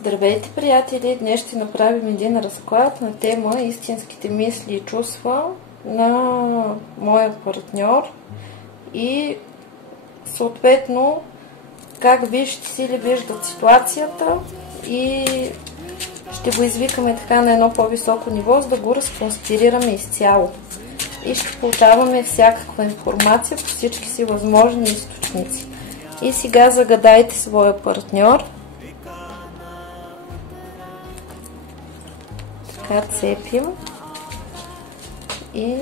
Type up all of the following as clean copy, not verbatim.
Здравейте, приятели! Днес ще направим един разклад на тема истинските мисли и чувства на моя партньор и съответно как висшите сили виждат ситуацията и ще го извикаме така на едно по-високо ниво, за да го разконспирираме изцяло. И ще получаваме всякаква информация по всички си възможни източници. И сега загадайте своя партньор. Така цепим и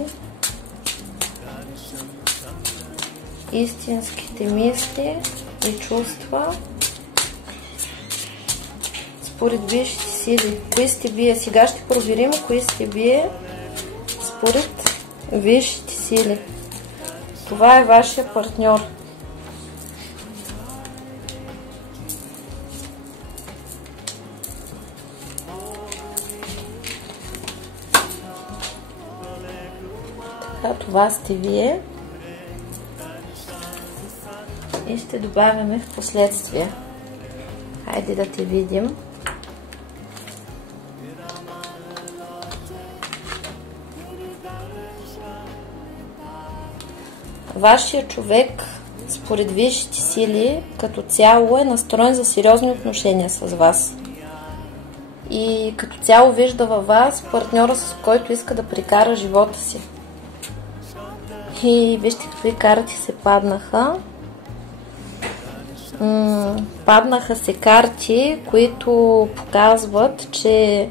истинските мисли и чувства според висшите сили. Кои сте вие? Сега ще проверим кои сте вие според висшите сили. Това е вашия партньор. Това сте вие и ще добавяме в последствие. Хайде да те видим. Вашия човек според висшите сили като цяло е настроен за сериозни отношения с вас. И като цяло вижда във вас партньора, с който иска да прекара живота си. И вижте какви карти се паднаха. Паднаха се карти, които показват, че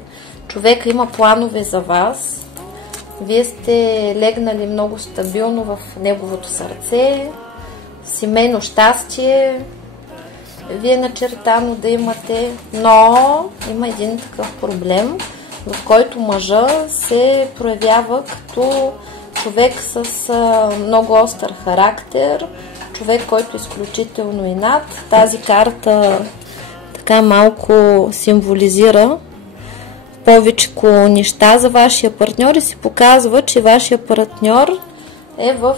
човека има планове за вас. Вие сте легнали много стабилно в неговото сърце. Семейно щастие ви е начертано да имате, но има един такъв проблем, в който мъжа се проявява като човек с много остър характер, човек, който е изключително инат. Тази карта така малко символизира повече неща за вашия партньор и се показва, че вашия партньор е в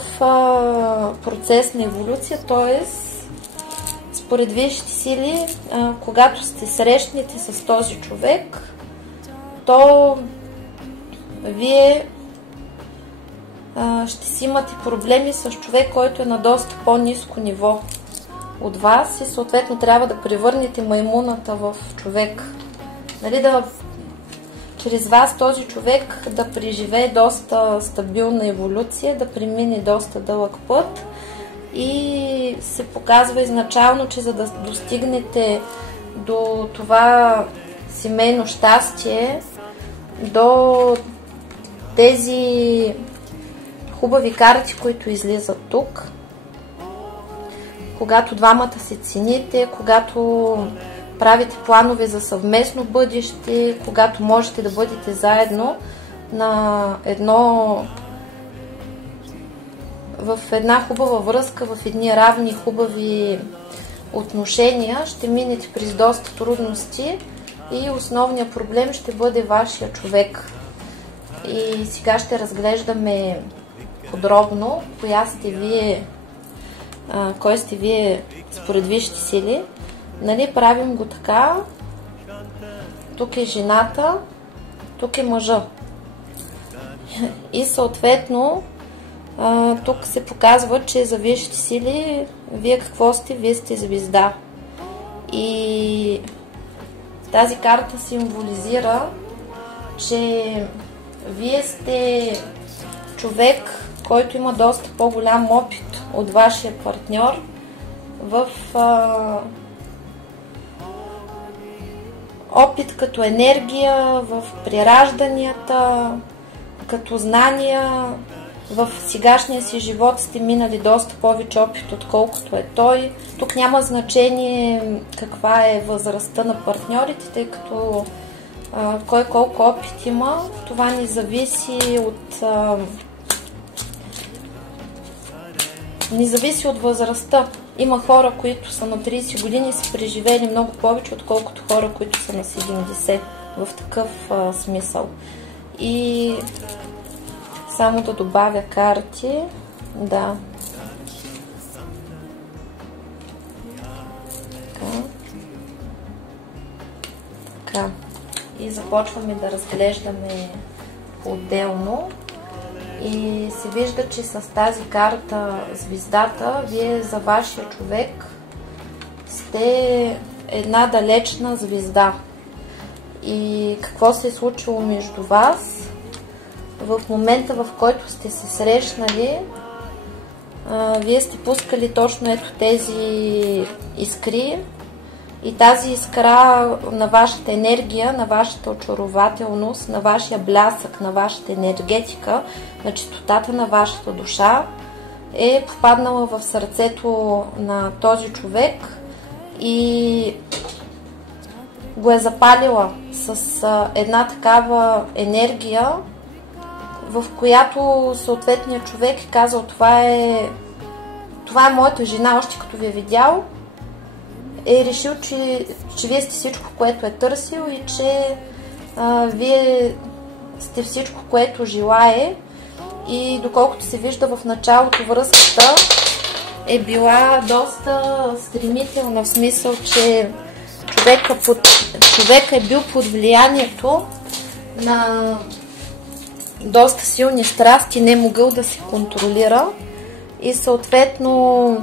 процес на еволюция, т.е. според висшите сили, когато се срещнете с този човек, то вие ще си имате проблеми с човек, който е на доста по-ниско ниво от вас и съответно трябва да превърнете маймуната в човек. Нали, чрез вас този човек да преживее доста стабилна еволюция, да премине доста дълъг път и се показва изначално, че за да достигнете до това семейно щастие, до тези хубави карти, които излизат тук, когато двамата се цените, когато правите планове за съвместно бъдеще, когато можете да бъдете заедно в една хубава връзка, в едни равни хубави отношения, ще минете през доста трудности и основният проблем ще бъде вашия човек. И сега ще разглеждаме подробно кой сте вие според висшите сили. Нали, правим го така. Тук е жената, тук е мъжа. И съответно тук се показва, че за висшите сили вие какво сте? Вие сте звезда. И тази карта символизира, че вие сте човек, който има доста по-голям опит от вашия партньор опит като енергия в приражданията, като знания. В сегашния си живот сте минали доста повече опит, отколкото е той. Тук няма значение каква е възрастта на партньорите, тъй като кой колко опит има. Това не зависи от възрастта. Има хора, които са на 30 години и са преживели много повече, отколкото хора, които са на 70. В такъв смисъл. И само да добавя карти. Да. Така. И започваме да разглеждаме отделно. И се вижда, че с тази карта звездата, вие за вашия човек сте една далечна звезда. И какво се е случило между вас? В момента, в който сте се срещнали, вие сте пускали точно ето тези искри и тази искра на вашата енергия, на вашата очарователност, на вашия блясък, на вашата енергетика, на чистотата на вашата душа е попаднала в сърцето на този човек и го е запалила с една такава енергия, в която съответният човек е казал, това е моята жена, още като ви е видял, е решил, че вие сте всичко, което е търсил и че вие сте всичко, което желае. И доколкото се вижда в началото, връзката е била доста стремителна, в смисъл, че човека е бил под влиянието на доста силни страсти, не е могъл да се контролира и съответно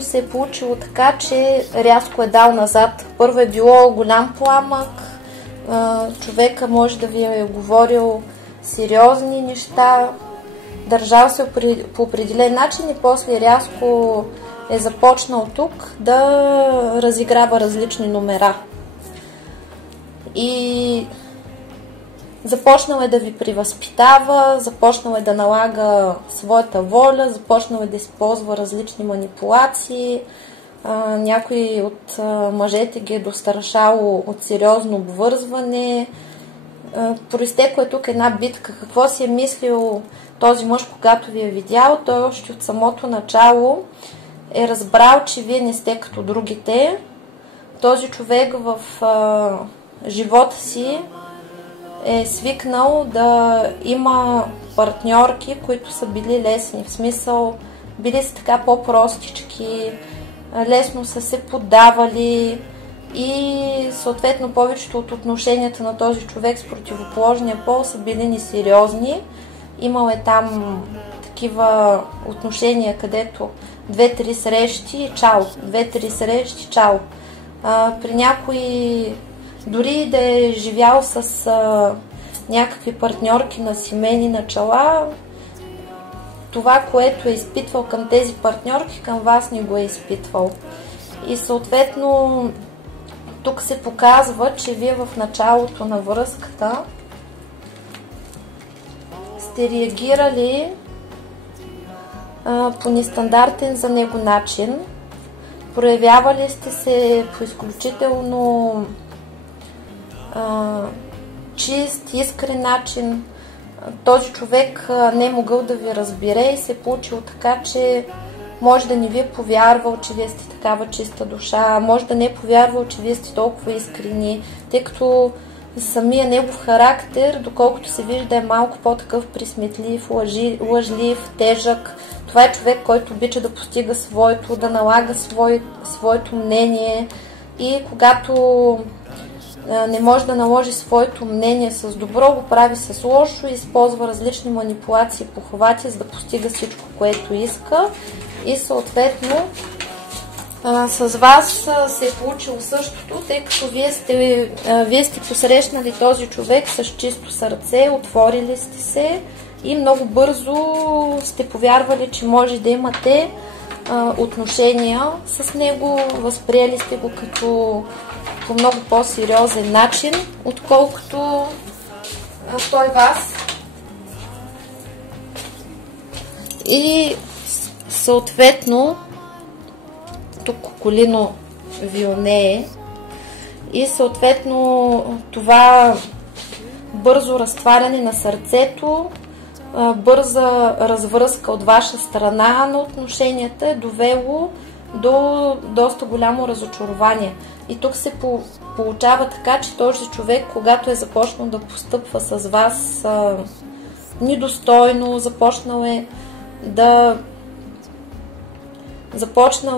се е получило така, че рязко е дал назад. Първо е било голям пламък, човека може да ви е говорил сериозни неща, държал се по определен начин и после рязко е започнал тук да разиграва различни номера. И започнал е да ви превъзпитава, започнал е да налага своята воля, започнал е да използва различни манипулации. Някой от мъжете ги е дострашало от сериозно обвързване. Произтекла е тук една битка. Какво си е мислил този мъж, когато ви е видял? Той още от самото начало е разбрал, че вие не сте като другите. Този човек в живота си е свикнал да има партньорки, които са били лесни. В смисъл, били са така по-простички, лесно са се поддавали и съответно повечето от отношенията на този човек с противоположния пол са били несериозни. Имал е там такива отношения, където 2-3 срещи, чао. 2-3 срещи, чао. При някои дори да е живял с някакви партньорки на семейни начала, това, което е изпитвал към тези партньорки, към вас не го е изпитвал. И съответно тук се показва, че вие в началото на връзката сте реагирали по нестандартен за него начин. Проявявали сте се по изключително чист, искрен начин. Този човек не е могъл да ви разбере и се е получило така, че може да не ви е повярвал, че вие сте такава чиста душа, може да не е повярвал, че вие сте толкова искрени, тъй като самия негов характер, доколкото се вижда, е малко по-такъв присметлив, лъжлив, тежък. Това е човек, който обича да постига своето, да налага своето мнение и когато не може да наложи своето мнение с добро, го прави с лошо, използва различни манипулации, похвати, за да постига всичко, което иска. И съответно с вас се е получило същото, тъй като вие сте посрещнали този човек с чисто сърце, отворили сте се и много бързо сте повярвали, че може да имате отношения с него, възприели сте го като по много по-сериозен начин, отколкото той вас. И съответно тук Кукулино вилнее и съответно това бързо разтваряне на сърцето, бърза развръзка от ваша страна на отношенията е довело до доста голямо разочарование. И тук се получава така, че този човек, когато е започнал да постъпва с вас недостойно, започнал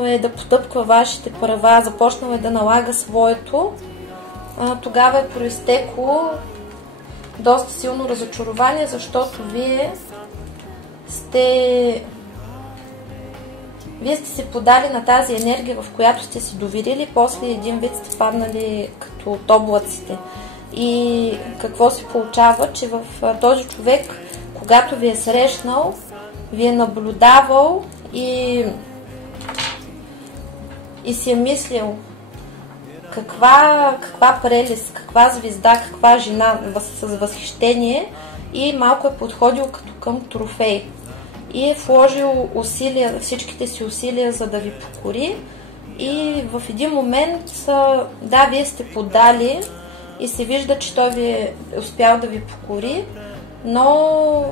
е да потъпква вашите права, започнал е да налага своето, тогава е произтекло доста силно разочарование, защото вие сте се подали на тази енергия, в която сте си доверили, после един вид сте паднали като от облаците. И какво се получава, че в този човек, когато ви е срещнал, ви е наблюдавал и си е мислил каква прелест, каква звезда, каква жена, с възхищение, и малко е подходил като към трофей. И е вложил усилия, всичките си усилия, за да ви покори. И в един момент, да, вие сте подали и се вижда, че той ви е успял да ви покори, но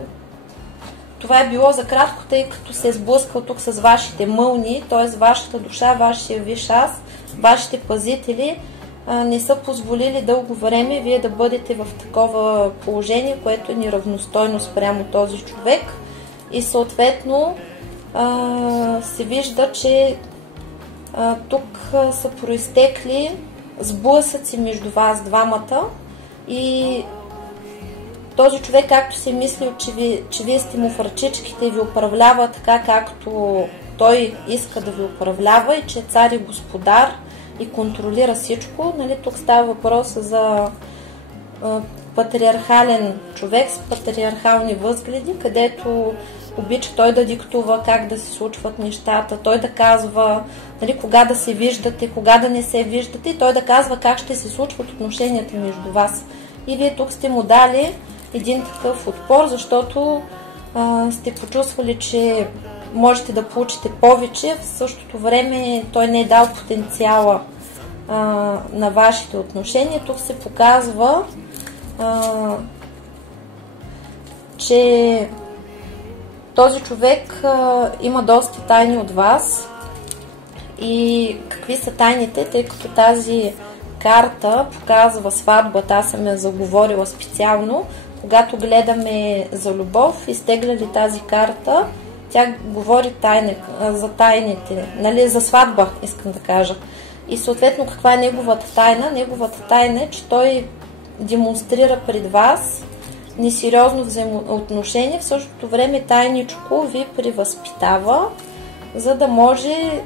това е било за кратко, тъй като се е сблъскал тук с вашите мълни, т.е. вашата душа, вашия висш аз, вашите пазители не са позволили дълго време вие да бъдете в такова положение, което е неравностойно спрямо този човек. И съответно се вижда, че тук са произтекли сблъсъци между вас двамата и този човек, както си е мислил, че вие сте му в ръчичките и ви управлява така, както той иска да ви управлява, и че е цар и господар и контролира всичко. Нали, тук става въпрос за патриархален човек с патриархални възгледи, където обича той да диктува как да се случват нещата, той да казва, нали, кога да се виждате, кога да не се виждате, и той да казва как ще се случват отношенията между вас. И вие тук сте му дали един такъв отпор, защото сте почувствали, че можете да получите повече, в същото време той не е дал потенциала на вашите отношения. Тук се показва, че този човек има доста тайни от вас. И какви са тайните, тъй като тази карта показва сватбата, аз съм я заговорила специално. Когато гледаме за любов, изтегляли тази карта, тя говори за тайните, нали, за сватба, искам да кажа. И съответно, каква е неговата тайна? Неговата тайна е, че той демонстрира пред вас несериозно взаимоотношение, в същото време тайничко ви превъзпитава, за да може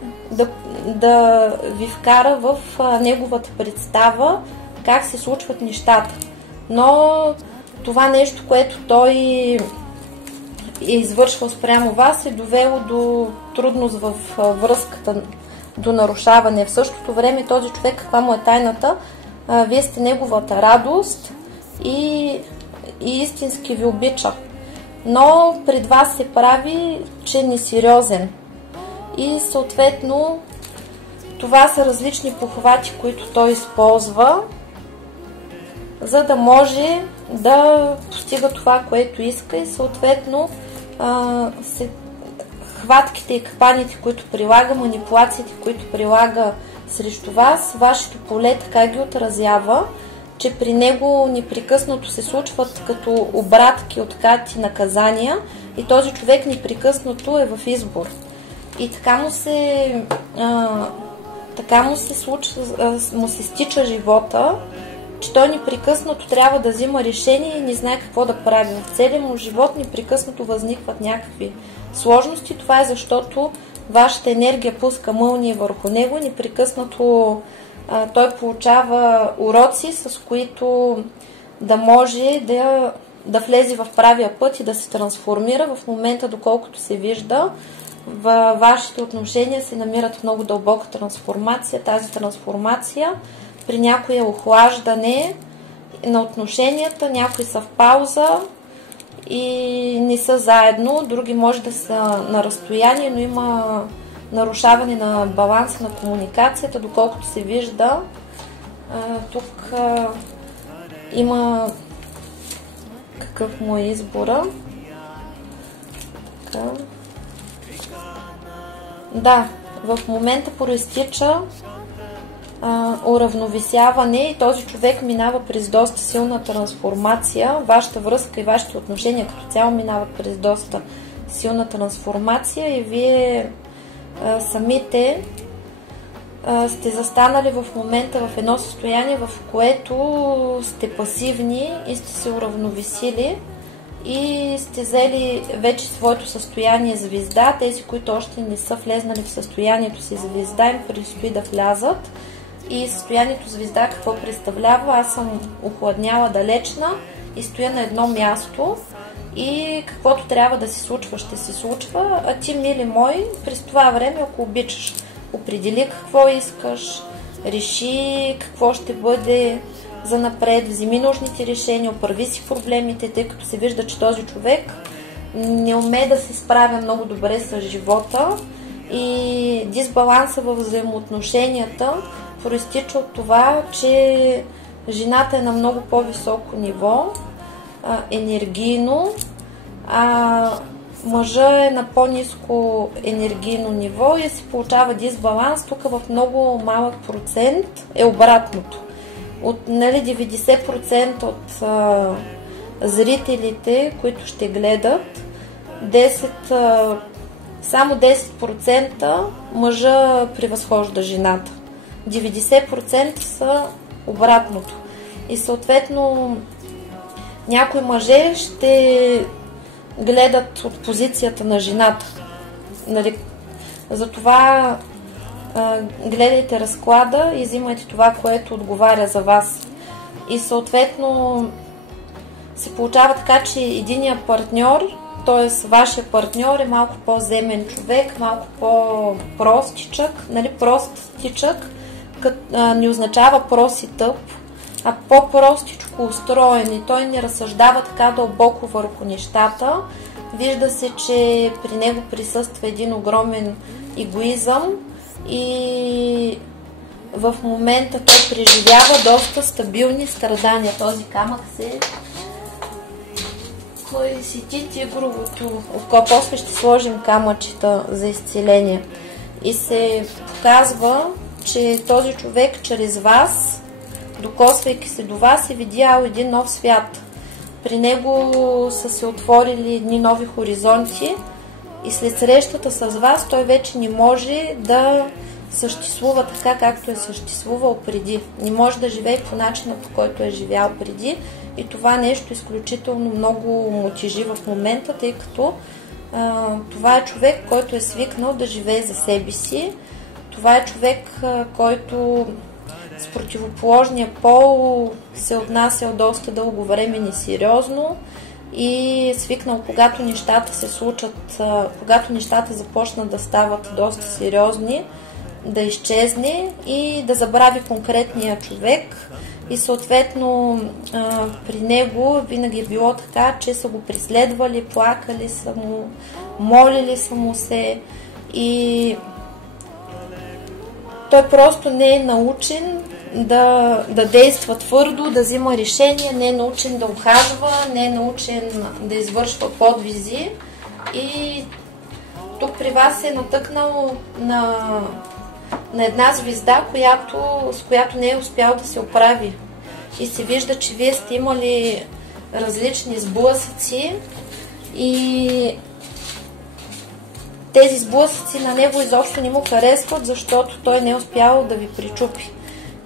да ви вкара в неговата представа как се случват нещата. Но това нещо, което той е извършвал спрямо вас, е довело до трудност в връзката, до нарушаване. В същото време този човек, каква му е тайната? Вие сте неговата радост и истински ви обича. Но пред вас се прави, че е несериозен. И съответно това са различни похвати, които той използва, за да може да постига това, което иска, и съответно хватките и капаните, които прилага, манипулациите, които прилага срещу вас, вашето поле така ги отразява, че при него непрекъснато се случват като обратки, откати, наказания, и този човек непрекъснато е в избор. И така му се стича живота, че той непрекъснато трябва да взима решение и не знае какво да прави. В целия му живот непрекъснато възникват някакви сложности. Това е защото вашата енергия пуска мълнии върху него. Непрекъснато той получава уроци, с които да може да влезе в правия път и да се трансформира. В момента, доколкото се вижда, във вашите отношения се намират в много дълбока трансформация. Тази трансформация при някои е охлаждане на отношенията, някои са в пауза и не са заедно, други може да са на разстояние, но има нарушаване на баланса на комуникацията, доколкото се вижда. Тук има какъв му е избора. Така. Да, в момента проистича уравновесяване и този човек минава през доста силна трансформация. Вашата връзка и вашите отношения като цяло минават през доста силна трансформация и вие самите сте застанали в момента в едно състояние, в което сте пасивни и сте се уравновесили и сте взели вече своето състояние звезда. Тези, които още не са влезнали в състоянието си звезда, им предстои да влязат. И състоянието звезда какво представлява? Аз съм охладняла далечна и стоя на едно място и каквото трябва да се случва, ще се случва, а ти, мили мой, през това време, ако обичаш, определи какво искаш, реши какво ще бъде за напред, вземи нужните решения, оправи си проблемите, тъй като се вижда, че този човек не умее да се справя много добре с живота и дисбаланса в взаимоотношенията проистича от това, че жената е на много по-високо ниво, енергийно, а мъжа е на по-ниско енергийно ниво и се получава дисбаланс. Тук в много малък процент е обратното. От 90% от зрителите, които ще гледат, само 10% мъжа превъзхожда жената. 90% са обратното. И съответно някои мъже ще гледат от позицията на жената. Затова гледайте разклада и взимайте това, което отговаря за вас. И съответно се получава така, че единият партньор, т.е. вашия партньор е малко по-земен човек, малко по-простичък. Простичък не означава прост и тъп, а по-простичко устроен и той не разсъждава така дълбоко върху нещата. Вижда се, че при него присъства един огромен егоизъм и в момента той преживява доста стабилни страдания. Този камък се сети тигровото око. После ще сложим камъчета за изцеление. И се показва, че този човек чрез вас, докосвайки се до вас, е видял един нов свят. При него са се отворили едни нови хоризонти и след срещата с вас той вече не може да съществува така, както е съществувал преди. Не може да живее по начина, по който е живял преди и това нещо изключително много му тежи в момента, тъй като това е човек, който е свикнал да живее за себе си. Това е човек, който с противоположния пол се отнасял доста дълго време несериозно и свикнал, когато нещата се случат, когато нещата започнат да стават доста сериозни, да изчезне и да забрави конкретния човек. И съответно при него винаги е било така, че са го преследвали, плакали са му, молили са му се и той просто не е научен да действа твърдо, да взима решения, не е научен да ухажва, не е научен да извършва подвизи и тук при вас е натъкнал на една звезда, с която не е успял да се оправи. И се вижда, че вие сте имали различни сблъсъци и тези сблъсъци на него изобщо не му харесват, защото той не е успял да ви причупи.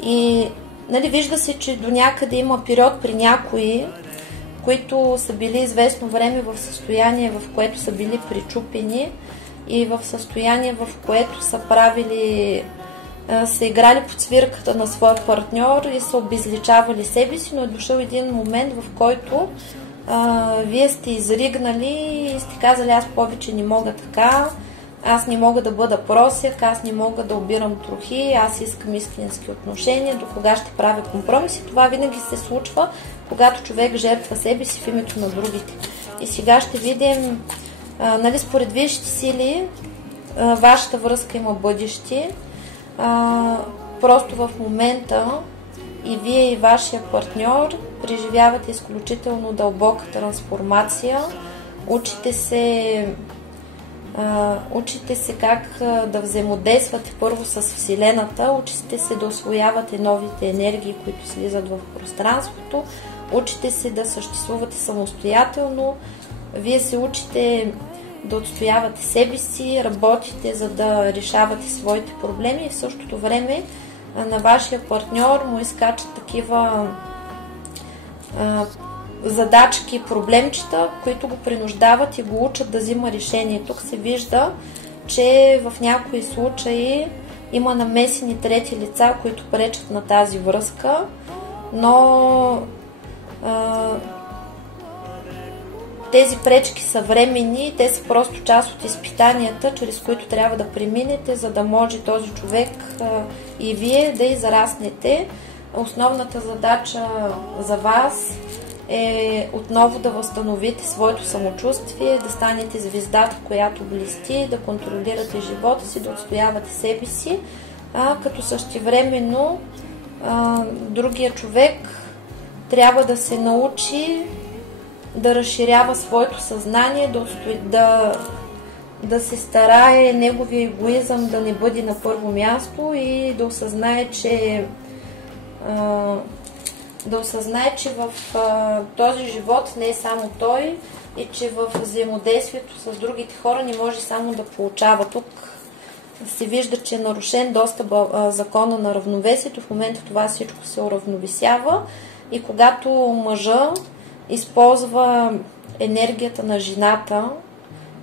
И вижда се, че до някъде има период при някои, които са били известно време в състояние, в което са били причупени и в състояние, в което са играли по цвирката на своя партньор и са обезличавали себе си, но е дошъл един момент, в който вие сте изригнали и сте казали, аз повече не мога така, аз не мога да бъда просяк, аз не мога да обирам трохи, аз искам истински отношения, до кога ще правя компромиси. Това винаги се случва, когато човек жертва себе си в името на другите. И сега ще видим, нали, според висшите сили, вашата връзка има бъдеще. Просто в момента и вие, и вашия партньор преживявате изключително дълбока трансформация. Учите се как да взаимодействате първо с Вселената, учите се да усвоявате новите енергии, които слизат в пространството, учите се да съществувате самостоятелно, вие се учите да отстоявате себе си, работите за да решавате своите проблеми и в същото време на вашия партньор му изкачат такива задачки, проблемчета, които го принуждават и го учат да взима решение. Тук се вижда, че в някои случаи има намесени трети лица, които пречат на тази връзка, но тези пречки са временни, те са просто част от изпитанията, чрез които трябва да преминете, за да може този човек и вие да израснете. Основната задача за вас е отново да възстановите своето самочувствие, да станете звездата, която блести, да контролирате живота си, да отстоявате себе си, като същевременно другия човек трябва да се научи да разширява своето съзнание, да се старае неговия егоизъм да не бъде на първо място и да осъзнае, че в този живот не е само той и че в взаимодействието с другите хора не може само да получава. Тук се вижда, че е нарушен доста закона на равновесието. В момента това всичко се уравновесява и когато мъжа използва енергията на жената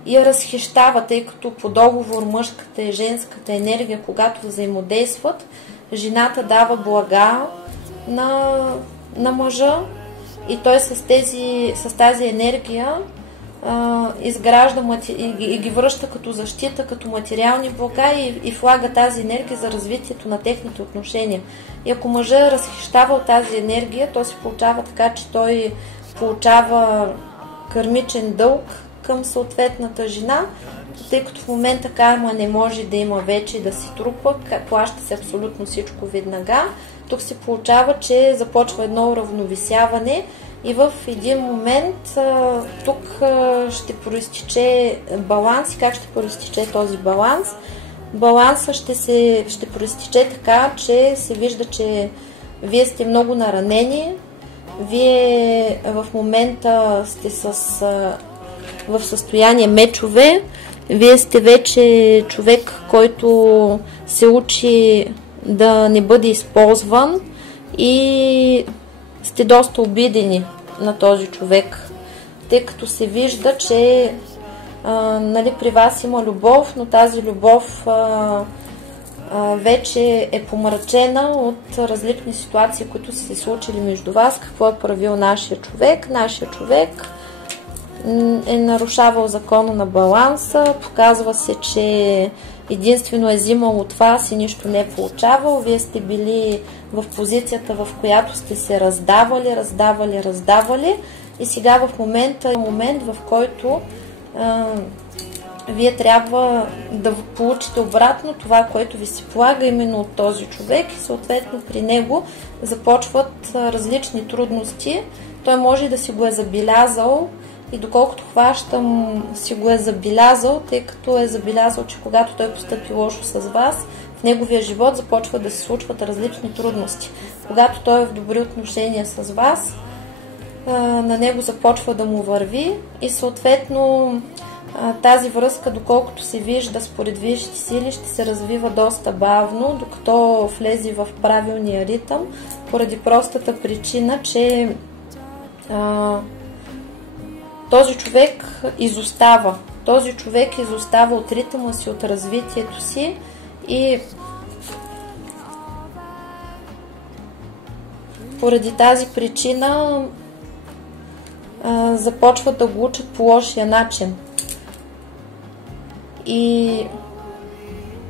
и я разхищава, тъй като по договор мъжката и женската енергия, когато взаимодействат, жената дава блага на мъжа и той с тази енергия изгражда и ги връща като защита, като материални блага и влага тази енергия за развитието на техните отношения. И ако мъжът е разхищавал тази енергия, то се получава така, че той получава кармичен дълг към съответната жена, тъй като в момента карма не може да има вече и да се трупа, плаща се абсолютно всичко веднага. Тук се получава, че започва едно уравновесяване и в един момент тук ще проистиче баланс. И как ще проистиче този баланс? Балансът ще проистиче така, че се вижда, че вие сте много наранени, вие в момента сте в състояние мечове, вие сте вече човек, който се учи да не бъде използван и сте доста обидени на този човек, тъй като се вижда, че нали, при вас има любов, но тази любов вече е помрачена от различни ситуации, които са се случили между вас. Какво е правил нашия човек? Нашия човек е нарушавал закона на баланса, показва се, че единствено е взимал от вас и нищо не е получавал. Вие сте били в позицията, в която сте се раздавали и сега в момента е момент, в който вие трябва да получите обратно това, което ви се полага именно от този човек и съответно при него започват различни трудности. Той може да си го е забелязал и доколкото хващам, си го е забелязал, тъй като е забелязал, че когато той постъпи лошо с вас, в неговия живот започва да се случват различни трудности. Когато той е в добри отношения с вас, на него започва да му върви и съответно тази връзка, доколкото се вижда според висшите сили, ще се развива доста бавно, докато влезе в правилния ритъм, поради простата причина, че този човек изостава. Този човек изостава от ритъма си, от развитието си и поради тази причина започват да го учат по лошия начин. и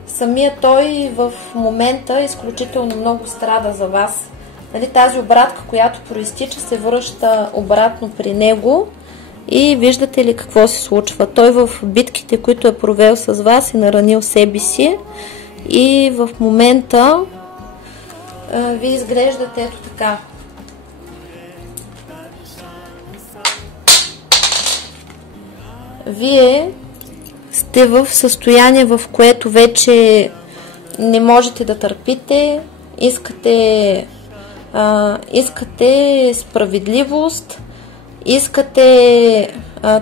самия той в момента изключително много страда за вас. Нали, тази обратка, която проистича, се връща обратно при него и виждате ли какво се случва. Той в битките, които е провел с вас, е наранил себе си и в момента вие изглеждате ето така. Вие сте в състояние, в което вече не можете да търпите, искате справедливост, искате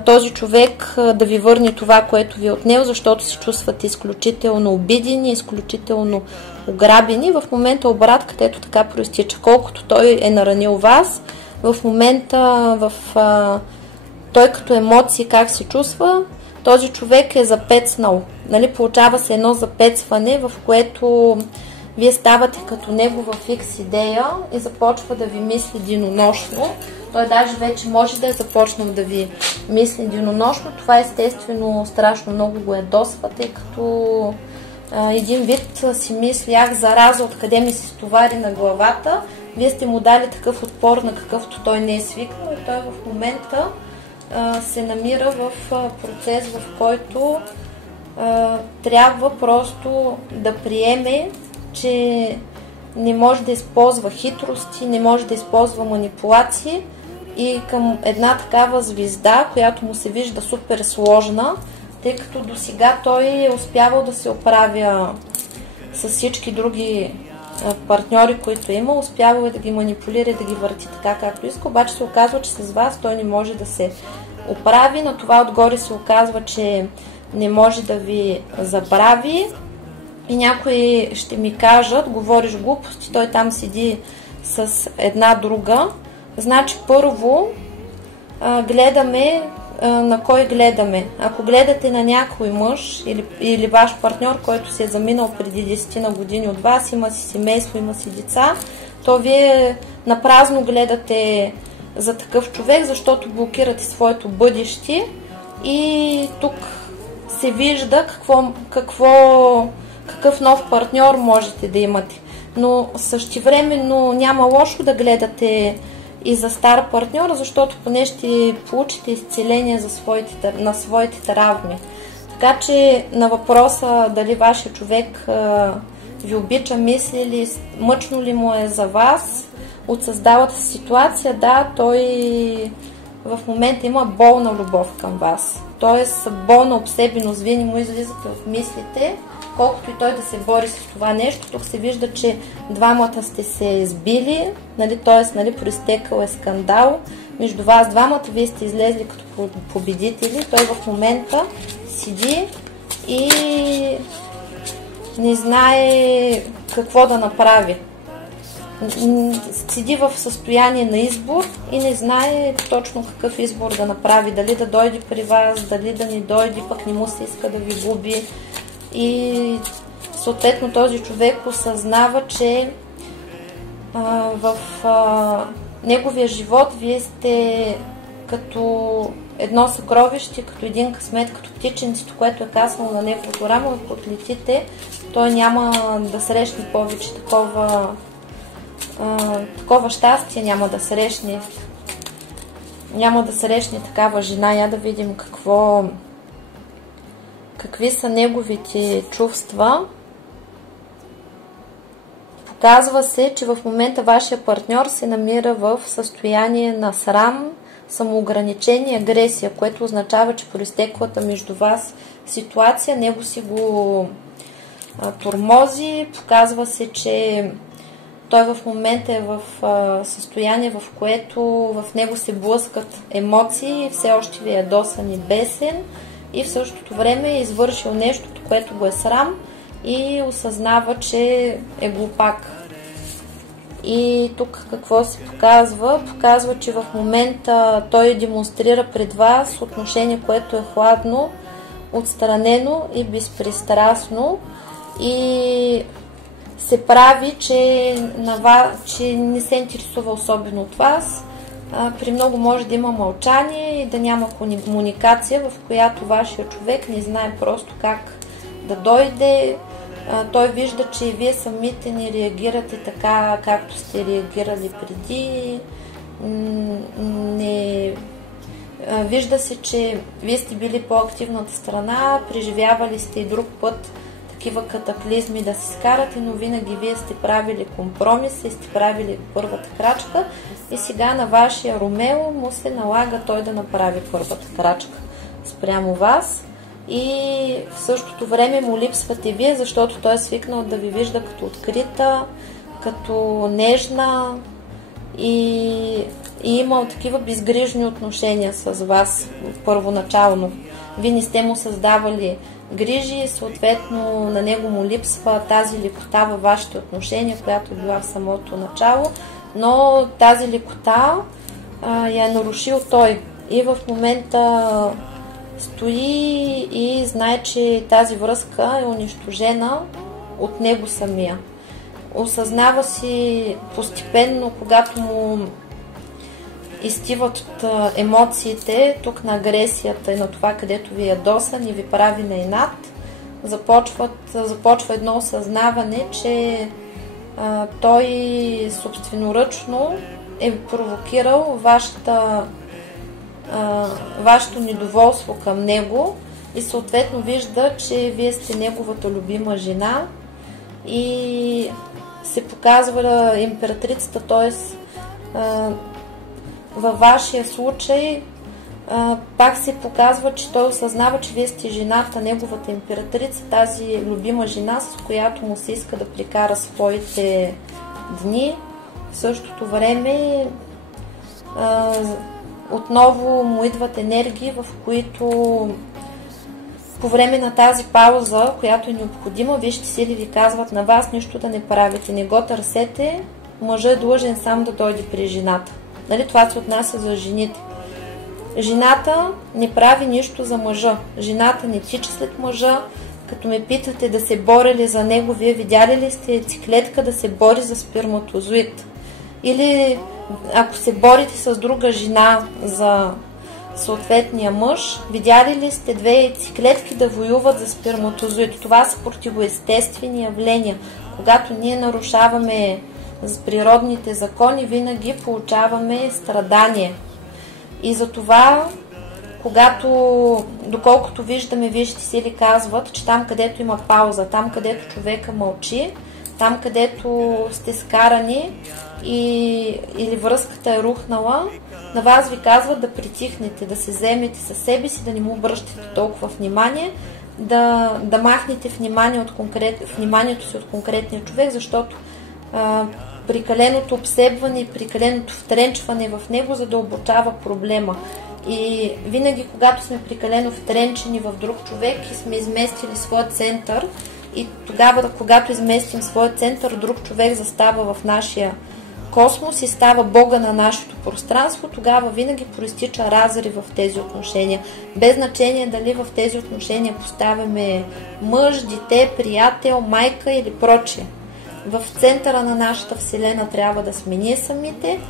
този човек да ви върне това, което ви е отнел, защото се чувствате изключително обидени, изключително ограбени. В момента обратката ето така проистича. Колкото той е наранил вас, в момента той като емоции как се чувства, този човек е запецнал. Нали, получава се едно запецване, в което вие ставате като него в фикс идея и започва да ви мисли денонощно. Той даже вече може да е започнал да ви мисли денонощно. Това естествено страшно много го ядосва, тъй като един вид си мисли, зараза, откъде ми се стовари на главата. Вие сте му дали такъв отпор, на какъвто той не е свикнал, и той в момента се намира в процес, в който трябва просто да приеме, че не може да използва хитрости, не може да използва манипулации и към една такава звезда, която му се вижда супер сложна, тъй като до сега той е успявал да се оправя с всички други партньори, които има, успявал е да ги манипулира и да ги върти така, както иска, обаче се оказва, че с вас той не може да се оправи, на това отгоре се оказва, че не може да ви забрави и някои ще ми кажат, говориш глупости, той там седи с една друга. Значи първо гледаме на кой гледаме. Ако гледате на някой мъж или ваш партньор, който се е заминал преди 10 на години от вас, има си семейство, има си деца, то вие напразно гледате за такъв човек, защото блокирате своето бъдеще и тук се вижда какъв нов партньор можете да имате. Но същевременно няма лошо да гледате и за стар партньор, защото поне ще получите изцеление на своите травми. Така че на въпроса дали вашия човек ви обича, мисли ли, мъчно ли му е за вас от създалата ситуация, да, той в момента има болна любов към вас. Тоест болна обсебеност, вие не му излизате в мислите, колкото и той да се бори с това нещо. Тук се вижда, че двамата сте се сбили, нали, т.е. нали, произтекал е скандал между вас двамата, вие сте излезли като победители, той в момента седи и не знае какво да направи. Седи в състояние на избор и не знае точно какъв избор да направи, дали да дойде при вас, дали да не дойде, пък не му се иска да ви губи. И съответно този човек осъзнава, че в неговия живот вие сте като едно съкровище, като един късмет, като птиченцето, което е каснало на неговото рамо, и подлетите, той няма да срещне повече такова щастие, няма да срещне такава жена. Я да видим какви са неговите чувства. Показва се, че в момента вашия партньор се намира в състояние на срам, самоограничение, агресия, което означава, че произтеклата между вас ситуация него си го тормози. Показва се, че той в момента е в състояние, в което в него се блъскат емоции, все още ви е ядосан и бесен и в същото време е извършил нещо, което го е срам и осъзнава, че е глупак. И тук какво се показва? Показва, че в момента той демонстрира пред вас отношение, което е хладно, отстранено и безпристрастно и се прави, че не се интересува особено от вас. При много може да има мълчание и да няма комуникация, в която вашия човек не знае просто как да дойде. Той вижда, че и вие самите не реагирате така, както сте реагирали преди. Вижда се, че вие сте били по-активната страна, преживявали сте и друг път такива катаклизми да се скарате, но винаги вие сте правили компромис и сте правили първата крачка и сега на вашия Ромео му се налага той да направи първата крачка спрямо вас и в същото време му липсвате вие, защото той е свикнал да ви вижда като открита, като нежна и имал такива безгрижни отношения с вас първоначално. Вие не сте му създавали грижи и съответно на него му липсва тази лекота във вашите отношения, която е била в самото начало, но тази лекота я е нарушил той и в момента стои и знае, че тази връзка е унищожена от него самия. Осъзнава си постепенно, когато му изтиват от емоциите, тук на агресията и на това, където ви ядосан и ви прави на инат, започва едно осъзнаване, че той собственоръчно е провокирал вашето недоволство към него и съответно вижда, че вие сте неговата любима жена и се показва императрицата, т.е. във вашия случай пак се показва, че той осъзнава, че вие сте жената, неговата императрица, тази любима жена, с която му се иска да прекара своите дни. В същото време отново му идват енергии, в които по време на тази пауза, която е необходима, вижте сили ви казват на вас нищо да не правите, не го търсете, мъжът е длъжен сам да дойде при жената. Нали, това се отнася за жените. Жената не прави нищо за мъжа. Жената не тича след мъжа. Като ме питате да се борили за него, вие видяли ли сте яйцеклетка да се бори за сперматозоид? Или ако се борите с друга жена за съответния мъж, видяли ли сте две яйцеклетки да воюват за сперматозоид? Това са противоестествени явления. Когато ние нарушаваме природните закони, винаги получаваме страдание. И затова, доколкото виждаме, вижте сили казват, че там, където има пауза, там, където човека мълчи, там, където сте скарани или връзката е рухнала, на вас ви казват да се вземете със себе си, да не му обръщате толкова внимание, да махнете вниманието си от конкретния човек, защото прекаленото обсебване и прекаленото втренчване в него задълбочава проблема. И винаги, когато сме прекалено втренчени в друг човек и сме изместили своя център, и тогава, когато изместим своя център, друг човек застава в нашия космос и става Бога на нашето пространство, тогава винаги проистича разрив в тези отношения. Без значение дали в тези отношения поставяме мъж, дете, приятел, майка или прочее. В центъра на нашата Вселена трябва да сме ние самите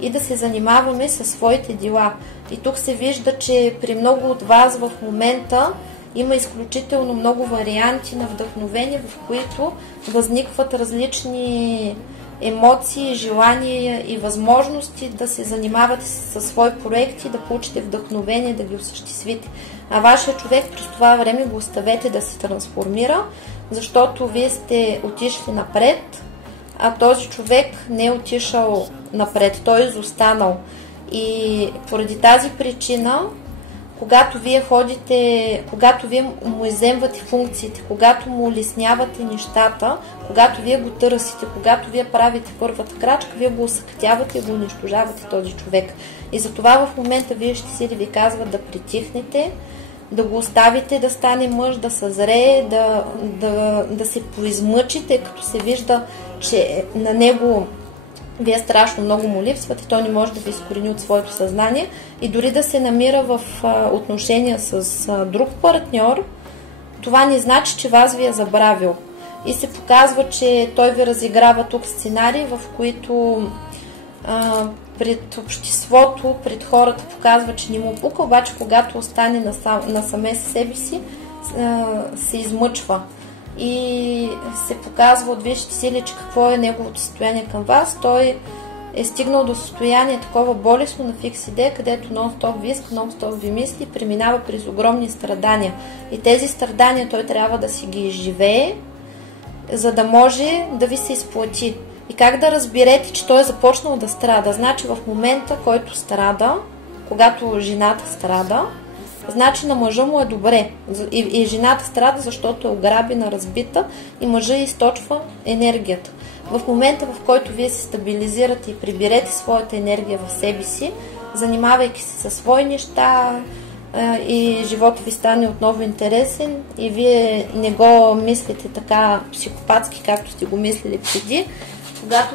и да се занимаваме със своите дела. И тук се вижда, че при много от вас в момента има изключително много варианти на вдъхновение, в които възникват различни емоции, желания и възможности да се занимавате със свои проекти, да получите вдъхновение, да ги осъществите. А вашия човек през това време го оставете да се трансформира, защото вие сте отишли напред, а този човек не е отишъл напред, той е изостанал. И поради тази причина, когато вие му изземвате функциите, когато му улеснявате нещата, когато вие го търсите, когато вие правите първата крачка, вие го усъкътявате и го унищожавате този човек. И затова в момента вие ще си ви казват да притихнете, да го оставите да стане мъж, да съзрее, да се поизмъчите, като се вижда, че на него вие страшно много му липсвате, той не може да ви изкорени от своето съзнание и дори да се намира в отношения с друг партньор, това не значи, че вас ви е забравил. И се показва, че той ви разиграва тук сценарии, в които пред обществото, пред хората показва, че не му пука, обаче когато остане насаме със себе си, се измъчва и се показва от висшите сили, че какво е неговото състояние към вас. Той е стигнал до състояние такова болесно на фикс идея, където нон-стоп ви иска, нон-стоп ви мисли, преминава през огромни страдания. И тези страдания той трябва да си ги изживее, за да може да ви се изплати. И как да разберете, че той е започнал да страда? Значи в момента, който страда, когато жената страда, значи на мъжа му е добре. И жената страда, защото е ограбена, разбита и мъжа източва енергията. В момента, в който вие се стабилизирате и приберете своята енергия в себе си, занимавайки се със свои неща и живота ви стане отново интересен и вие не го мислите така психопатски, както сте го мислили преди, когато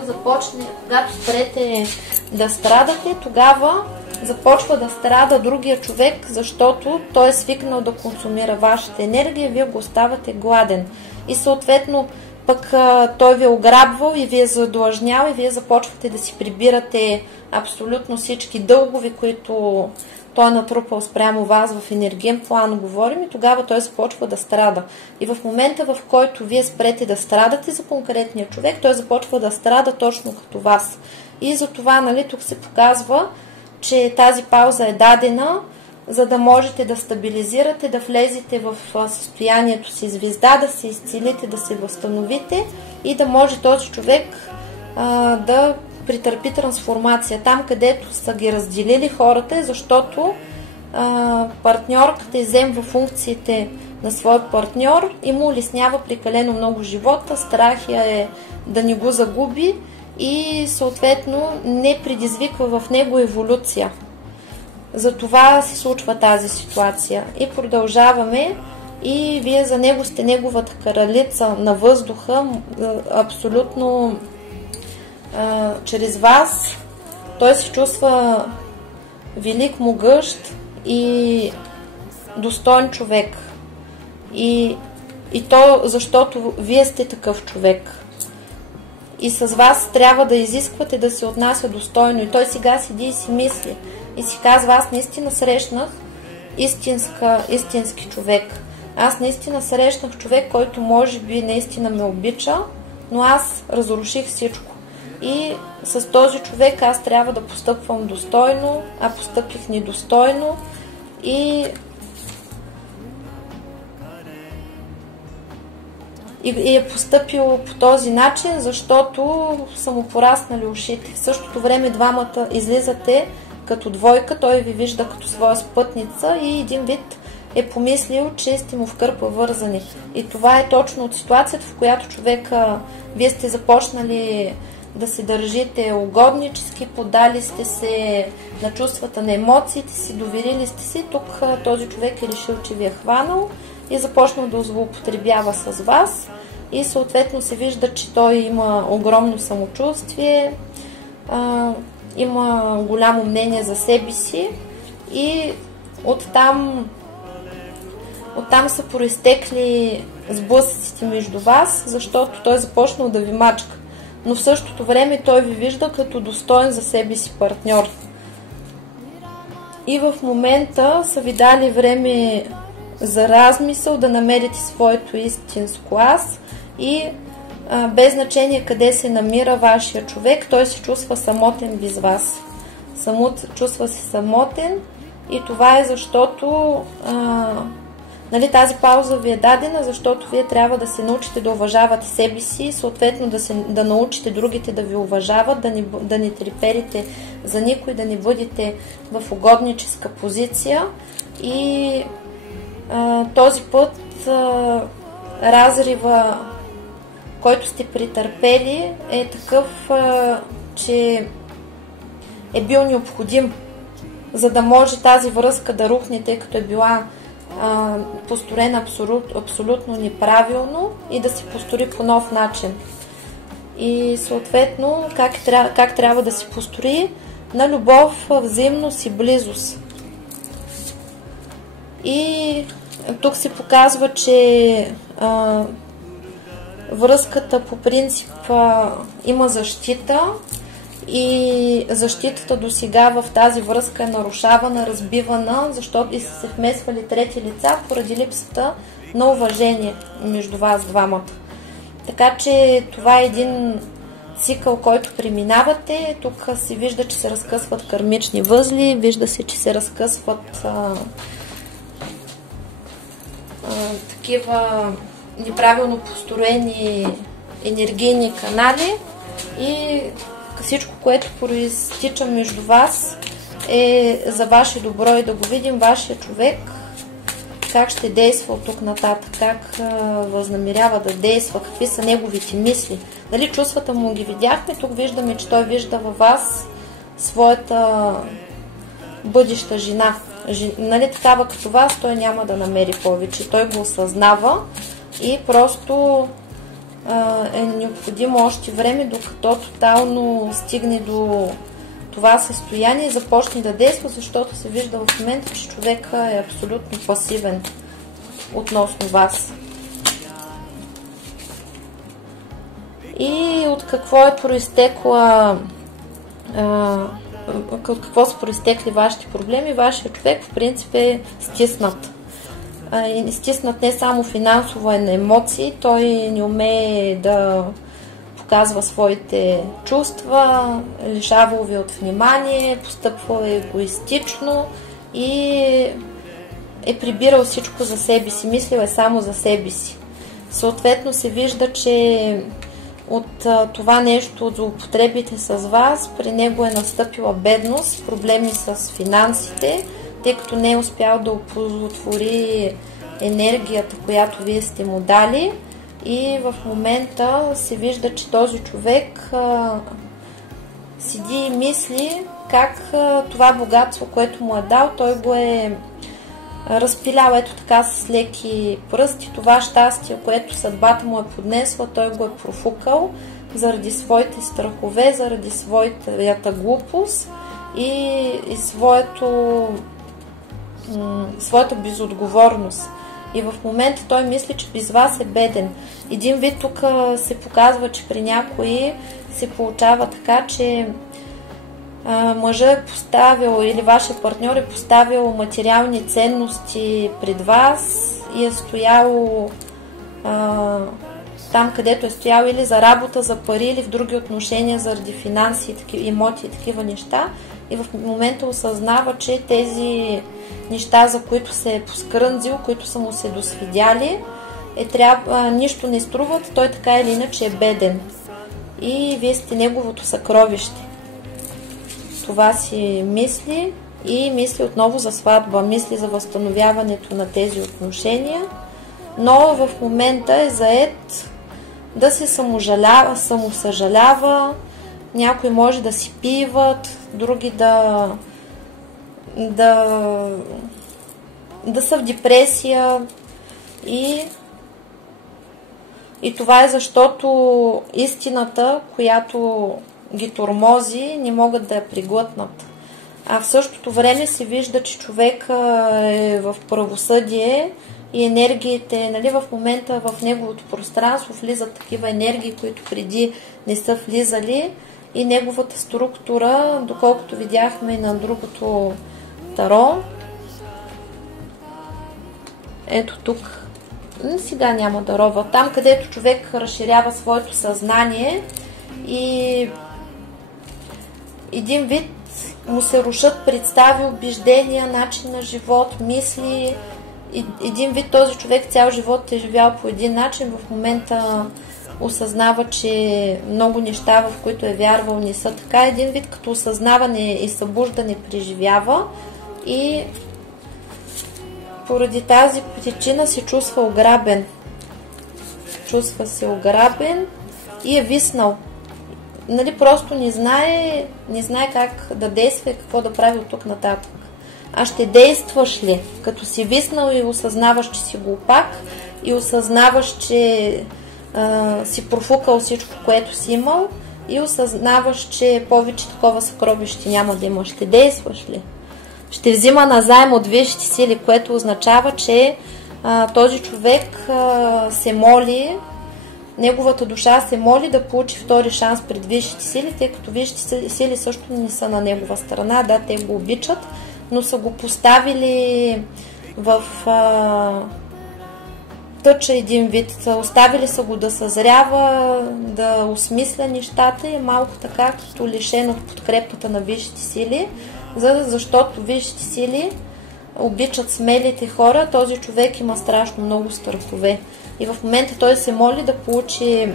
спрете да страдате, тогава започва да страда другия човек, защото той е свикнал да консумира вашата енергия, вие го оставате гладен. И съответно пък той ви е ограбвал и ви е задлъжнял и вие започвате да си прибирате абсолютно всички дългови, които той е натрупал спрямо вас в енергиен план, говорим, и тогава той започва да страда. И в момента, в който вие спрете да страдате за конкретния човек, той започва да страда точно като вас. И за това, нали, тук се показва, че тази пауза е дадена, за да можете да стабилизирате, да влезете в състоянието си звезда, да се изцелите, да се възстановите и да може този човек да претърпи трансформация. Там, където са ги разделили хората, защото партньорката изземва функциите на своя партньор и му улеснява прекалено много живота, страх е да не го загуби и съответно не предизвиква в него еволюция. Затова се случва тази ситуация. И продължаваме. И вие за него сте неговата кралица на въздуха, абсолютно чрез вас. Той се чувства велик, могъщ и достоен човек. И то, защото вие сте такъв човек. И с вас трябва да изисквате да се отнася достойно. И той сега седи и си мисли. И си казва, аз наистина срещнах истински човек. Аз наистина срещнах човек, който може би наистина ме обича, но аз разруших всичко. И с този човек аз трябва да постъпвам достойно, а постъпих недостойно. И е постъпил по този начин, защото са му пораснали ушите. В същото време двамата излизате като двойка, той ви вижда като своя спътница и един вид е помислил, че сте му в кърпа вързани. И това е точно от ситуацията, в която човека, вие сте започнали да се държите угоднически, подали сте се на чувствата, на емоциите си, доверили сте си. Тук този човек е решил, че ви е хванал и започнал да злоупотребява с вас. И съответно се вижда, че той има огромно самочувствие, има голямо мнение за себе си и оттам са произтекли сблъсъците между вас, защото той е започнал да ви мачка. Но в същото време той ви вижда като достоен за себе си партньор. И в момента са ви дали време за размисъл, да намерите своето истинско аз и без значение къде се намира вашия човек, той се чувства самотен без вас. Чувства се самотен и това е защото нали, тази пауза ви е дадена, защото вие трябва да се научите да уважавате себе си, съответно да научите другите да ви уважават, да не треперите за никой, да не бъдете в угодническа позиция и този път разрива, който сте претърпели, е такъв, че е бил необходим, за да може тази връзка да рухне, тъй като е била построена абсолютно неправилно и да се построи по нов начин. И съответно, как трябва да се построи? На любов, взаимност и близост. И тук се показва, че връзката по принцип има защита и защитата до сега в тази връзка е нарушавана, разбивана, защото и са се вмесвали трети лица поради липсата на уважение между вас двамата. Така че това е един цикъл, който преминавате. Тук се вижда, че се разкъсват кармични възли, вижда се, че се разкъсват такива неправилно построени енергийни канали и всичко, което проистича между вас е за ваше добро и да го видим вашия човек как ще действа от тук нататък, как възнамерява да действа, какви са неговите мисли. Нали, чувствата му ги видяхме, тук виждаме, че той вижда във вас своята бъдеща жена. Нали, такава като вас той няма да намери повече, той го осъзнава и просто е необходимо още време, докато тотално стигне до това състояние и започне да действа, защото се вижда в момента, че човека е абсолютно пасивен относно вас. И от какво е произтекла, от какво са произтекли вашите проблеми? Вашия човек в принцип е стиснат. Стиснат не само финансово, а и на емоции. Той не умее да показва своите чувства, лишава ви от внимание, постъпва егоистично и е прибирал всичко за себе си, мислил е само за себе си. Съответно се вижда, че от това нещо, от злоупотребите с вас, при него е настъпила бедност, проблеми с финансите, тъй като не е успял да оползотвори енергията, която вие сте му дали. И в момента се вижда, че този човек седи и мисли как това богатство, което му е дал, той го е разпилял ето така с леки пръсти. Това щастие, което съдбата му е поднесла, той го е профукал заради своите страхове, заради своята глупост и своята безотговорност. И в момента той мисли, че без вас е беден. Един вид тук се показва, че при някои се получава така, че мъжът е поставил или вашия партньор е поставил материални ценности пред вас и е стоял там, където е стоял или за работа, за пари, или в други отношения, заради финанси, имоти и такива неща. И в момента осъзнава, че тези неща, за които се е поскрънзил, които са му се досвидяли, нищо не струват, той така или иначе е беден. И вие сте неговото съкровище. Това си мисли и мисли отново за сватба, мисли за възстановяването на тези отношения, но в момента е заед да се самосъжалява, някои може да си пиват, други да са в депресия и това е защото истината, която ги тормози, не могат да я приглътнат. А в същото време се вижда, че човек е в правосъдие и енергиите, нали, в момента в неговото пространство влизат такива енергии, които преди не са влизали и неговата структура, доколкото видяхме на другото таро, ето тук, сега няма дарова, там където човек разширява своето съзнание и един вид му се рушат представи, убеждения, начин на живот, мисли. Един вид този човек цял живот е живял по един начин, в момента осъзнава, че много неща, в които е вярвал, не са така. Един вид като осъзнаване и събуждане преживява и поради тази причина се чувства ограбен. Чувства се ограбен и е виснал. Нали, просто не знае как да действа и какво да прави от тук нататък. А ще действаш ли? Като си виснал и осъзнаваш, че си глупак и осъзнаваш, че си профукал всичко, което си имал и осъзнаваш, че повече такова съкровище няма да има. Ще действаш ли? Ще взима назаем от висшите сили, което означава, че този човек се моли неговата душа се моли да получи втори шанс пред висшите сили, тъй като висшите сили също не са на негова страна. Да, те го обичат, но са го поставили в тъча един вид. Оставили са го да съзрява, да осмисля нещата и малко така, като лишен от подкрепата на висшите сили, защото висшите сили обичат смелите хора. Този човек има страшно много страхове. И в момента той се моли да получи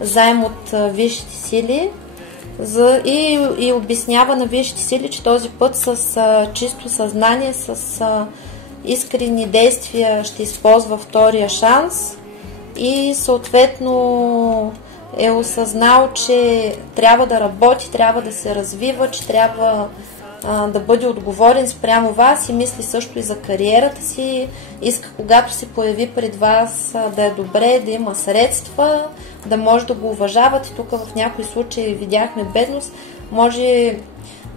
заем от висшите сили и обяснява на висшите сили, че този път с чисто съзнание, с искрени действия ще използва втория шанс и съответно е осъзнал, че трябва да работи, трябва да се развива, че трябва да бъде отговорен спрямо вас и мисли също и за кариерата си. Иска, когато се появи пред вас, да е добре, да има средства, да може да го уважавате. Тук в някои случаи видяхме бедност. Може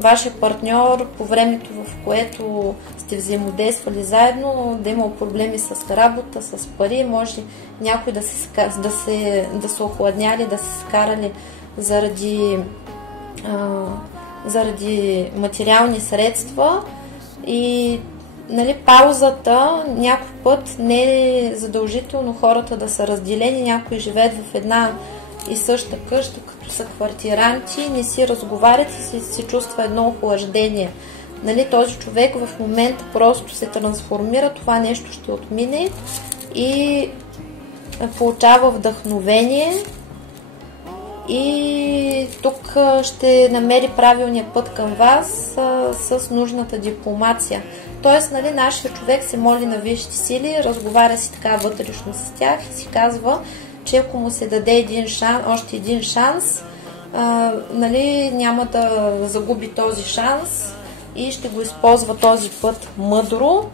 вашия партньор по времето, в което сте взаимодействали заедно, да има проблеми с работа, с пари, може някой да се охладняли, да се скарали заради материални средства и паузата някой път не е задължително хората да са разделени, някои живеят в една и съща къща, като са квартиранти, не си разговарят и се чувства едно охлаждение. Този човек в момента просто се трансформира, това нещо ще отмине и получава вдъхновение и тук ще намери правилния път към вас с нужната дипломация. Тоест, нашия човек се моли на висшите сили, разговаря си така вътрешно с тях и си казва, че ако му се даде още един шанс, няма да загуби този шанс и ще го използва този път мъдро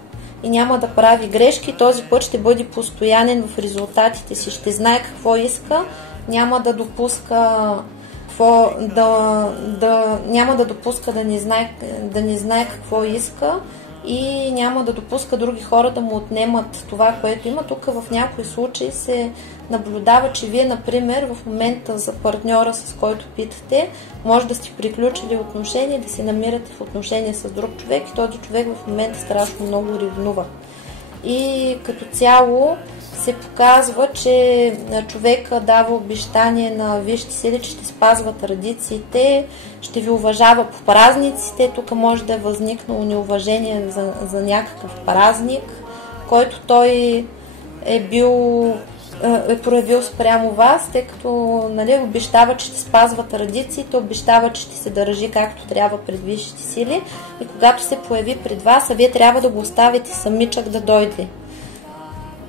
и няма да прави грешки. Този път ще бъде постоянен в резултатите си, ще знае какво иска, няма да допуска да не знае какво иска и няма да допуска други хора да му отнемат това, което има. Тук в някои случаи се наблюдава, че вие, например, в момента за партньора, с който питате, може да сте приключили отношения, да се намирате в отношения с друг човек и този човек в момента страшно много ревнува. И като цяло се показва, че човека дава обещание на висшите сили, че ще спазва традициите, ще ви уважава по празниците. Тук може да е възникнало неуважение за някакъв празник, който той е проявил спрямо вас, тъй като обещава, че ще спазва традициите, обещава, че ще се държи както трябва пред висшите сили и когато се появи пред вас, вие трябва да го оставите самичък да дойде.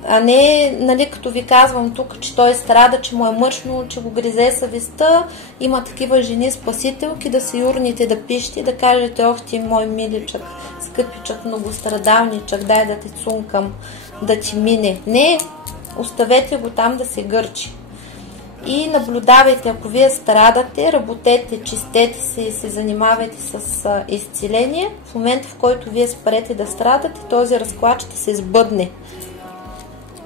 А не, като ви казвам тук, че той страда, че му е мъчно, че го гризе съвестта. Има такива жени спасителки, да се юрните, да пишете, да кажете: ох ти, мой миличък, скъпичък, многострадалничък, дай да те цункам, да ти мине. Не, оставете го там да се гърчи. И наблюдавайте, ако вие страдате, работете, чистете се и се занимавайте с изцеление. В момента, в който вие спрете да страдате, този разклад ще се сбъдне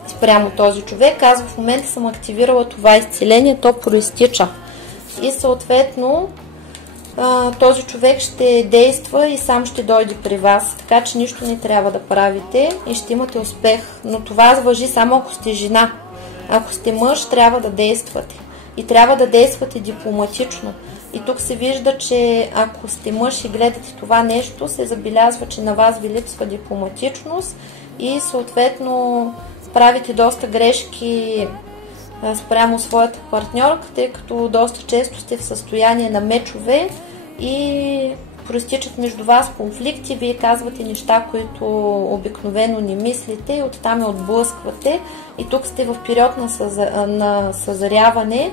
спрямо този човек. Аз в момента съм активирала това изцеление, то проистича. И съответно този човек ще действа и сам ще дойде при вас. Така че нищо не трябва да правите и ще имате успех. Но това важи само ако сте жена. Ако сте мъж, трябва да действате. И трябва да действате дипломатично. И тук се вижда, че ако сте мъж и гледате това нещо, се забелязва, че на вас ви липсва дипломатичност и съответно правите доста грешки спрямо своята партньорка, тъй като доста често сте в състояние на мечове и проистичат между вас конфликти, вие казвате неща, които обикновено не мислите и оттам отблъсквате. И тук сте в период на съзряване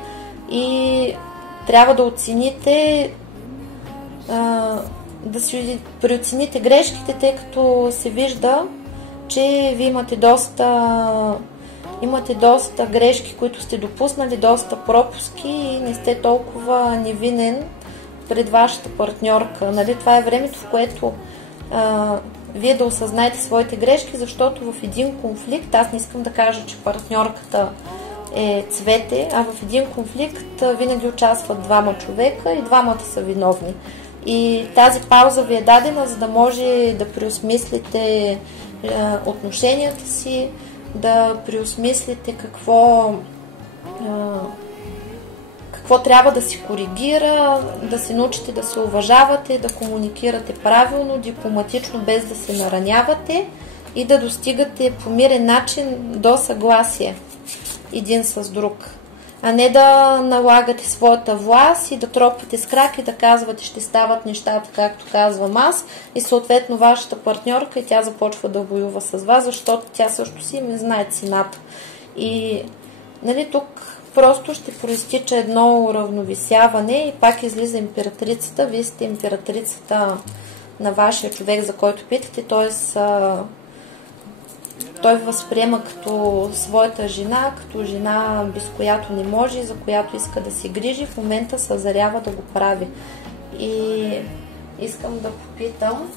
и трябва да оцените, да си преоцените грешките, тъй като се вижда, че ви имате доста грешки, които сте допуснали, доста пропуски и не сте толкова невинен пред вашата партньорка. Това е времето, в което вие да осъзнаете своите грешки, защото в един конфликт, аз не искам да кажа, че партньорката е цвете, а в един конфликт винаги участват двама човека и двамата са виновни. И тази пауза ви е дадена, за да може да преосмислите отношенията си, да преосмислите какво трябва да се коригира, да се научите да се уважавате, да комуникирате правилно, дипломатично, без да се наранявате и да достигате по мирен начин до съгласие един с друг. А не да налагате своята власт и да тропвате с крак и да казвате, ще стават нещата, както казвам аз, и съответно вашата партньорка и тя започва да воюва с вас, защото тя също си не знае цената. И нали, тук просто ще проистича едно уравновесяване и пак излиза императрицата. Вие сте императрицата на вашия човек, за който питате, т.е. той възприема като своята жена, като жена, без която не може, за която иска да се грижи, в момента съзрява да го прави. И искам да попитам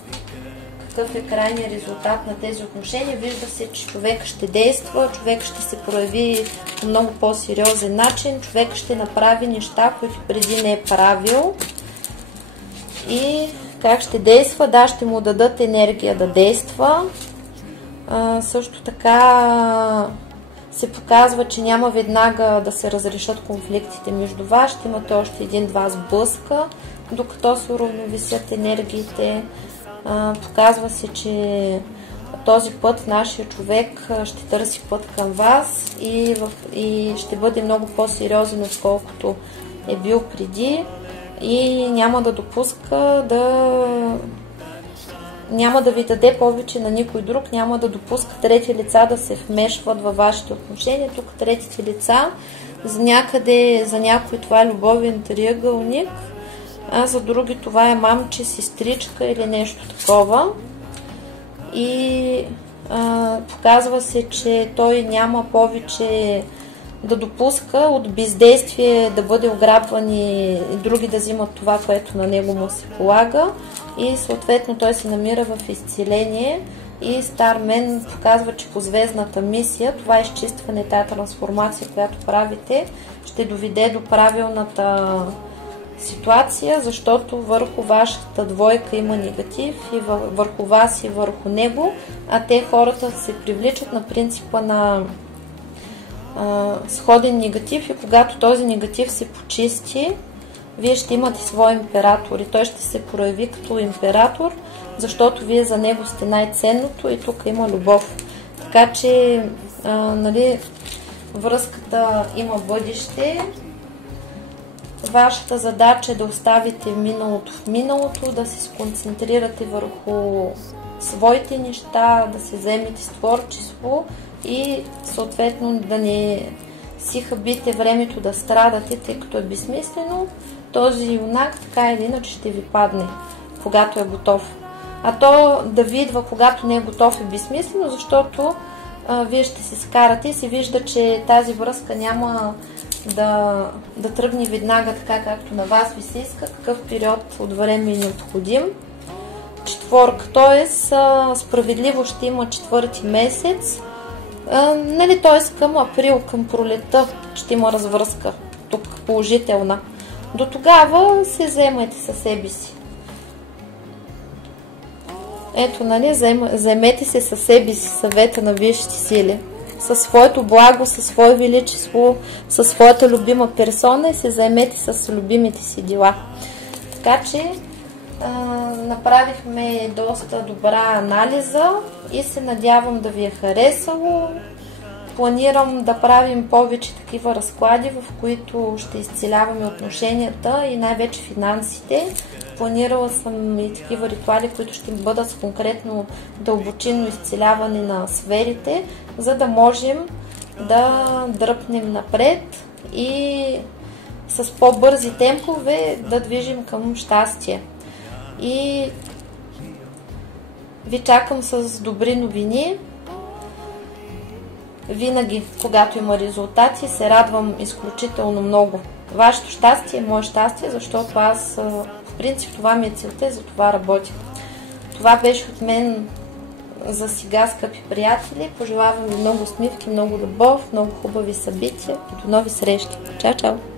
какъв е крайният резултат на тези отношения. Вижда се, че човек ще действа, човек ще се прояви по много по-сериозен начин, човек ще направи неща, които преди не е правил. И как ще действа? Да, ще му дадат енергия да действа. Също така се показва, че няма веднага да се разрешат конфликтите между вас. Ще имате още един-два сблъска, докато се уравновесят енергиите. Показва се, че този път нашия човек ще търси път към вас и ще бъде много по-сериозен, отколкото е бил преди, и няма да допуска няма да ви даде повече на никой друг, няма да допуска трети лица да се вмешват във вашите отношения. Тук третите лица, за някой това е любовен триъгълник, а за други това е мамче, сестричка или нещо такова. И показва се, че той няма повече да допуска от бездействие да бъде ограбван и други да взимат това, което на него му се полага. И съответно той се намира в изцеление и Стар Мен показва, че по звездната мисия това изчистване, тази трансформация, която правите, ще доведе до правилната ситуация, защото върху вашата двойка има негатив и върху вас и върху него, а те хората се привличат на принципа на сходен негатив и когато този негатив се почисти, вие ще имате свой император и той ще се прояви като император, защото вие за него сте най-ценното и тук има любов. Така че нали, връзката има бъдеще. Вашата задача е да оставите миналото в миналото, да се сконцентрирате върху своите неща, да се вземете с творчество и съответно да не си хабите времето да страдате, тъй като е безсмислено. Този юнак така или иначе ще ви падне, когато е готов. А то да ви идва, когато не е готов, е безсмислено, защото вие ще се скарате и се вижда, че тази връзка няма да тръгне веднага така, както на вас ви се иска, какъв период от време е необходим. Четворка, т.е. справедливо ще има четвърти месец, нали, т.е. към април, към пролета ще има развръзка, тук положителна. До тогава се вземайте със себе си. Ето, нали, вземете се със себе си, съвета на висшите сили. Със своето благо, със свое величество, със своята любима персона и се заемете с любимите си дела. Така че направихме доста добра анализа и се надявам да ви е харесало. Планирам да правим повече такива разклади, в които ще изцеляваме отношенията и най-вече финансите. Планирала съм и такива ритуали, които ще бъдат с конкретно дълбочинно изцеляване на сферите, за да можем да дръпнем напред и с по-бързи темпове да движим към щастие. И ви чакам с добри новини. Винаги, когато има резултати, се радвам изключително много. Вашето щастие е мое щастие, защото аз, в принцип, това ми е целта и за това работя. Това беше от мен за сега, скъпи приятели. Пожелавам ви много усмивки, много любов, много хубави събития и до нови срещи. Чао, чао!